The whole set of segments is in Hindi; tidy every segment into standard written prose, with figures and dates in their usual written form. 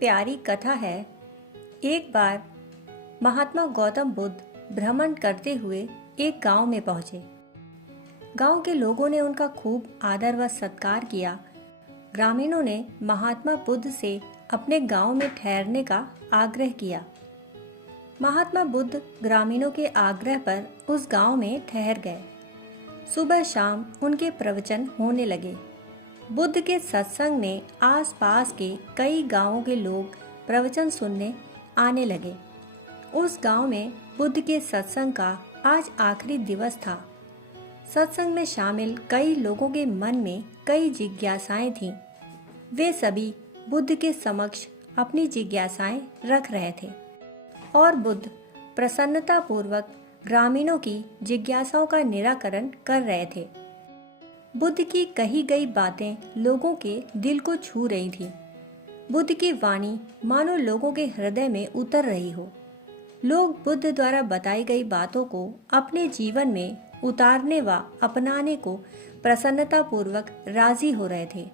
प्यारी कथा है। एक बार महात्मा गौतम बुद्ध भ्रमण करते हुए एक गांव में पहुंचे। गांव के लोगों ने उनका खूब आदर व सत्कार किया। ग्रामीणों ने महात्मा बुद्ध से अपने गांव में ठहरने का आग्रह किया। महात्मा बुद्ध ग्रामीणों के आग्रह पर उस गांव में ठहर गए। सुबह शाम उनके प्रवचन होने लगे। बुद्ध के सत्संग में आसपास के कई गांवों के लोग प्रवचन सुनने आने लगे। उस गांव में बुद्ध के सत्संग का आज आखिरी दिवस था। सत्संग में शामिल कई लोगों के मन में कई जिज्ञासाएं थीं। वे सभी बुद्ध के समक्ष अपनी जिज्ञासाएं रख रहे थे और बुद्ध प्रसन्नतापूर्वक ग्रामीणों की जिज्ञासाओं का निराकरण कर रहे थे। बुद्ध की कही गई बातें लोगों के दिल को छू रही थी। बुद्ध की वाणी मानो लोगों के हृदय में उतर रही हो। लोग बुद्ध द्वारा बताई गई बातों को अपने जीवन में उतारने व अपनाने को प्रसन्नतापूर्वक राजी हो रहे थे।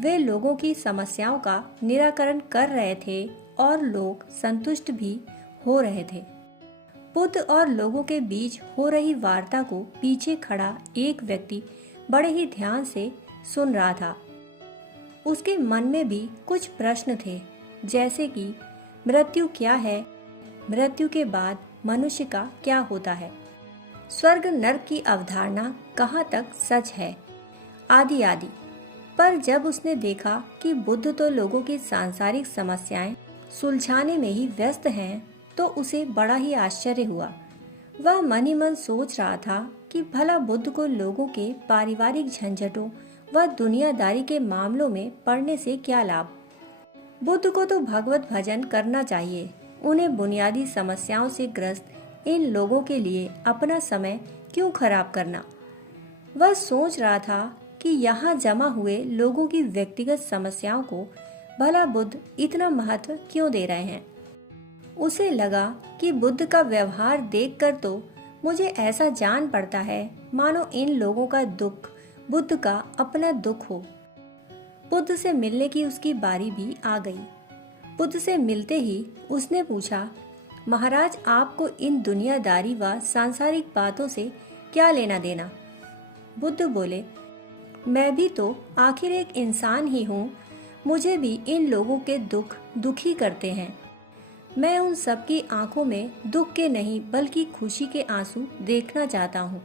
वे लोगों की समस्याओं का निराकरण कर रहे थे और लोग संतुष्ट भी हो रहे थे। बुद्ध और लोगों के बीच हो रही वार्ता को पीछे खड़ा एक व्यक्ति बड़े ही ध्यान से सुन रहा था। उसके मन में भी कुछ प्रश्न थे, जैसे कि मृत्यु क्या है, मृत्यु के बाद मनुष्य का क्या होता है, स्वर्ग नरक की अवधारणा कहाँ तक सच है, आदि आदि। पर जब उसने देखा कि बुद्ध तो लोगों की सांसारिक समस्याएं सुलझाने में ही व्यस्त हैं, तो उसे बड़ा ही आश्चर्य हुआ। वह मन ही मन सोच रहा था कि भला बुद्ध को लोगों के पारिवारिक झंझटों व दुनियादारी के मामलों में पड़ने से क्या लाभ। बुद्ध को तो भगवत भजन करना चाहिए। उन्हें बुनियादी समस्याओं से ग्रस्त इन लोगों के लिए अपना समय क्यों खराब करना। वह सोच रहा था कि यहाँ जमा हुए लोगों की व्यक्तिगत समस्याओं को भला बुद्ध इतना महत्व क्यों दे रहे हैं। उसे लगा कि बुद्ध का व्यवहार देखकर तो मुझे ऐसा जान पड़ता है मानो इन लोगों का दुख बुद्ध का अपना दुख हो। बुद्ध से मिलने की उसकी बारी भी आ गई। बुद्ध से मिलते ही उसने पूछा, महाराज आपको इन दुनियादारी व सांसारिक बातों से क्या लेना देना। बुद्ध बोले, मैं भी तो आखिर एक इंसान ही हूँ। मुझे भी इन लोगों के दुख दुखी करते हैं। मैं उन सबकी आंखों में दुख के नहीं बल्कि खुशी के आंसू देखना चाहता हूँ।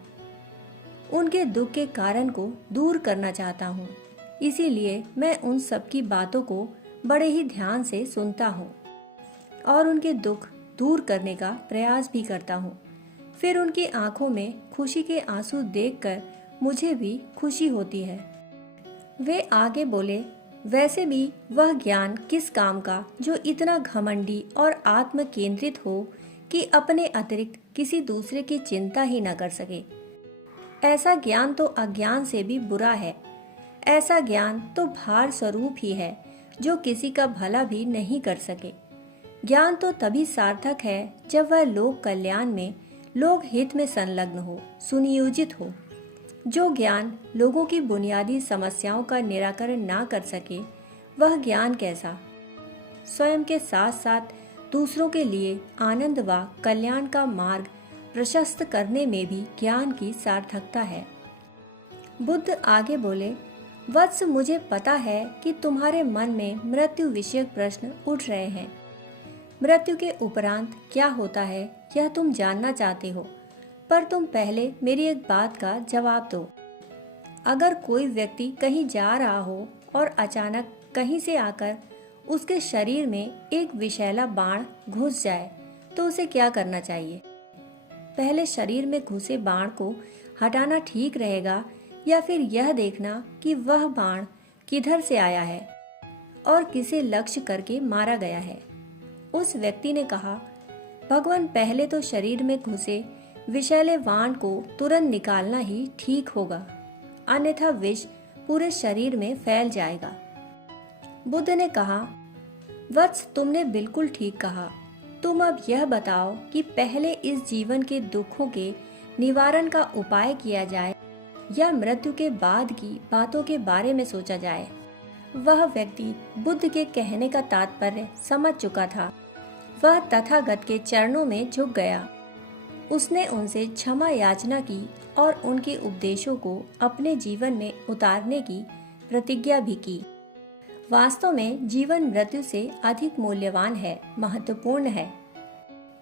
उनके दुख के कारण को दूर करना चाहता हूँ। इसीलिए मैं उन सबकी बातों को बड़े ही ध्यान से सुनता हूँ और उनके दुख दूर करने का प्रयास भी करता हूँ। फिर उनकी आंखों में खुशी के आंसू देखकर मुझे भी खुशी होती है। वे आगे बोले, वैसे भी वह ज्ञान किस काम का जो इतना घमंडी और आत्म केंद्रित हो कि अपने अतिरिक्त किसी दूसरे की चिंता ही न कर सके। ऐसा ज्ञान तो अज्ञान से भी बुरा है। ऐसा ज्ञान तो भार स्वरूप ही है जो किसी का भला भी नहीं कर सके। ज्ञान तो तभी सार्थक है जब वह लोक कल्याण में लोक हित में संलग्न हो, सुनियोजित हो। जो ज्ञान लोगों की बुनियादी समस्याओं का निराकरण ना कर सके, वह ज्ञान कैसा। स्वयं के साथ साथ दूसरों के लिए आनंद व कल्याण का मार्ग प्रशस्त करने में भी ज्ञान की सार्थकता है। बुद्ध आगे बोले, वत्स, मुझे पता है कि तुम्हारे मन में मृत्यु विषयक प्रश्न उठ रहे हैं। मृत्यु के उपरांत क्या होता है यह तुम जानना चाहते हो, पर तुम पहले मेरी एक बात का जवाब दो। अगर कोई व्यक्ति कहीं जा रहा हो और अचानक कहीं से आकर उसके शरीर में एक विषैला बाण घुस जाए तो उसे क्या करना चाहिए। पहले शरीर में घुसे बाण को हटाना ठीक रहेगा या फिर यह देखना कि वह बाण किधर से आया है और किसे लक्ष्य करके मारा गया है। उस व्यक्ति ने कहा, भगवान, पहले तो शरीर में घुसे विषैले बाण को तुरंत निकालना ही ठीक होगा, अन्यथा विष पूरे शरीर में फैल जाएगा। बुद्ध ने कहा, वत्स, तुमने बिल्कुल ठीक कहा। तुम अब यह बताओ कि पहले इस जीवन के दुखों के निवारण का उपाय किया जाए या मृत्यु के बाद की बातों के बारे में सोचा जाए। वह व्यक्ति बुद्ध के कहने का तात्पर्य समझ चुका था। वह तथागत के चरणों में झुक गया। उसने उनसे क्षमा याचना की और उनके उपदेशों को अपने जीवन में उतारने की प्रतिज्ञा भी की। वास्तव में जीवन मृत्यु से अधिक मूल्यवान है, महत्वपूर्ण है।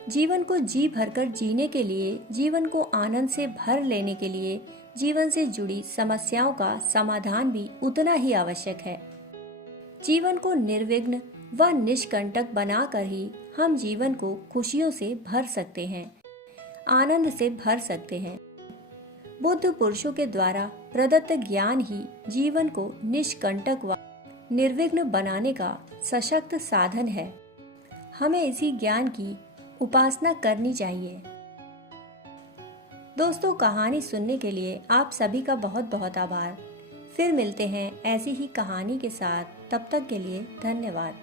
जीवन को जी भरकर जीने के लिए, जीवन को आनंद से भर लेने के लिए, जीवन से जुड़ी समस्याओं का समाधान भी उतना ही आवश्यक है। जीवन को निर्विघ्न व निष्कंटक बनाकर ही हम जीवन को खुशियों से भर सकते हैं, आनंद से भर सकते हैं। बुद्ध पुरुषों के द्वारा प्रदत्त ज्ञान ही जीवन को निष्कंटक व निर्विघ्न बनाने का सशक्त साधन है। हमें इसी ज्ञान की उपासना करनी चाहिए। दोस्तों, कहानी सुनने के लिए आप सभी का बहुत बहुत आभार। फिर मिलते हैं ऐसी ही कहानी के साथ। तब तक के लिए धन्यवाद।